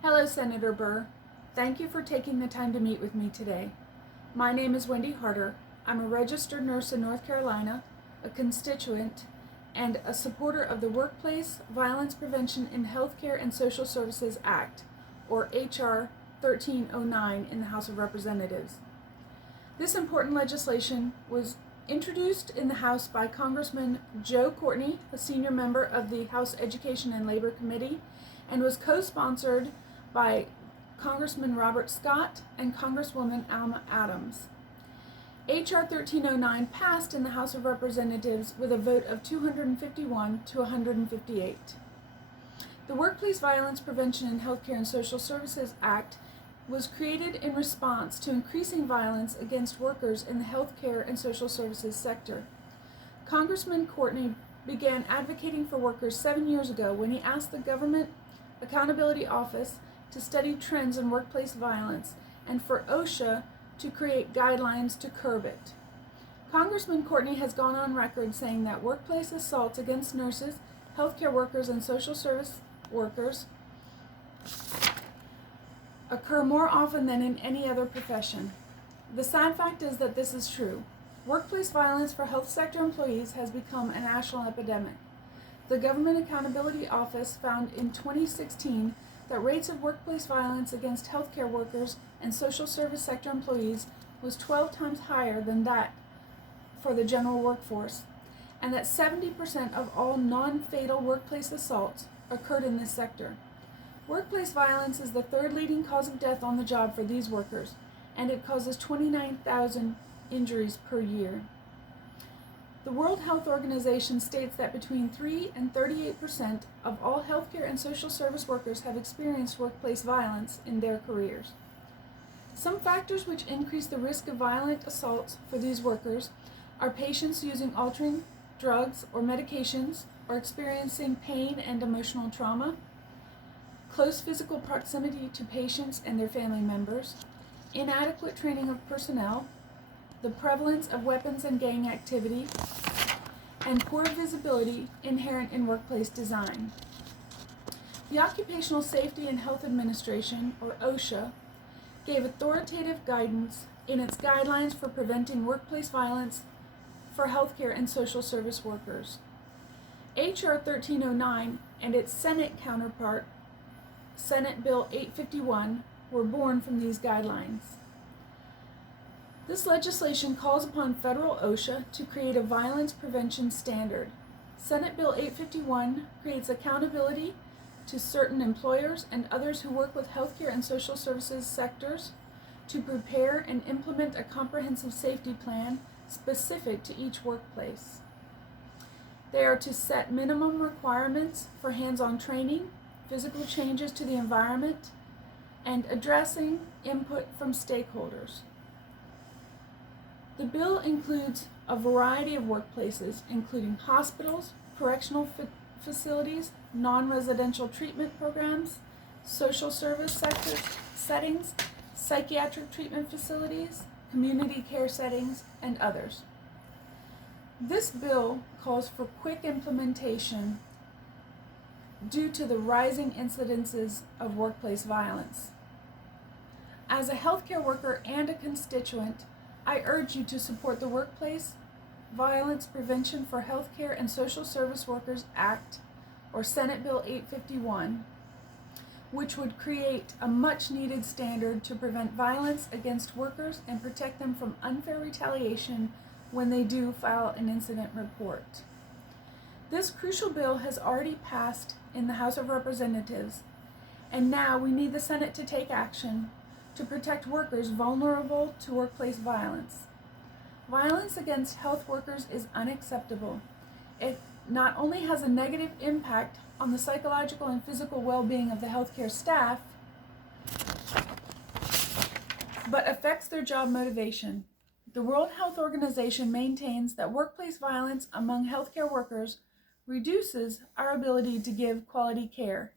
Hello, Senator Burr. Thank you for taking the time to meet with me today. My name is Wendy Harder. I'm a registered nurse in North Carolina, a constituent, and a supporter of the Workplace Violence Prevention in Healthcare and Social Services Act, or H.R. 1309, in the House of Representatives. This important legislation was introduced in the House by Congressman Joe Courtney, a senior member of the House Education and Labor Committee, and was co-sponsored by Congressman Robert Scott and Congresswoman Alma Adams. H.R. 1309 passed in the House of Representatives with a vote of 251 to 158. The Workplace Violence Prevention in Healthcare and Social Services Act was created in response to increasing violence against workers in the healthcare and social services sector. Congressman Courtney began advocating for workers 7 years ago when he asked the Government Accountability Office to study trends in workplace violence and for OSHA to create guidelines to curb it. Congressman Courtney has gone on record saying that workplace assaults against nurses, healthcare workers, and social service workers occur more often than in any other profession. The sad fact is that this is true. Workplace violence for health sector employees has become a national epidemic. The Government Accountability Office found in 2016 that rates of workplace violence against healthcare workers and social service sector employees was 12 times higher than that for the general workforce, and that 70% of all non-fatal workplace assaults occurred in this sector. Workplace violence is the third leading cause of death on the job for these workers, and it causes 29,000 injuries per year. The World Health Organization states that between 3 and 38% of all healthcare and social service workers have experienced workplace violence in their careers. Some factors which increase the risk of violent assaults for these workers are patients using altering drugs or medications or experiencing pain and emotional trauma, close physical proximity to patients and their family members, inadequate training of personnel, the prevalence of weapons and gang activity, and poor visibility inherent in workplace design. The Occupational Safety and Health Administration, or OSHA, gave authoritative guidance in its guidelines for preventing workplace violence for healthcare and social service workers. H.R. 1309 and its Senate counterpart, Senate Bill 851, were born from these guidelines. This legislation calls upon federal OSHA to create a violence prevention standard. Senate Bill 851 creates accountability to certain employers and others who work with healthcare and social services sectors to prepare and implement a comprehensive safety plan specific to each workplace. They are to set minimum requirements for hands-on training, physical changes to the environment, and addressing input from stakeholders. The bill includes a variety of workplaces, including hospitals, correctional facilities, non-residential treatment programs, social service settings, psychiatric treatment facilities, community care settings, and others. This bill calls for quick implementation due to the rising incidences of workplace violence. As a healthcare worker and a constituent, I urge you to support the Workplace Violence Prevention for Healthcare and Social Service Workers Act, or Senate Bill 851, which would create a much-needed standard to prevent violence against workers and protect them from unfair retaliation when they do file an incident report. This crucial bill has already passed in the House of Representatives, and now we need the Senate to take action to protect workers vulnerable to workplace violence. Violence against health workers is unacceptable. It not only has a negative impact on the psychological and physical well-being of the healthcare staff, but affects their job motivation. The World Health Organization maintains that workplace violence among healthcare workers reduces our ability to give quality care.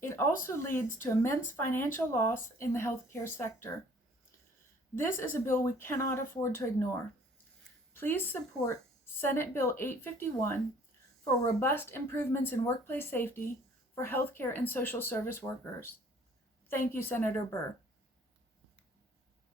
It also leads to immense financial loss in the healthcare sector. This is a bill we cannot afford to ignore. Please support Senate Bill 851 for robust improvements in workplace safety for healthcare and social service workers. Thank you, Senator Burr.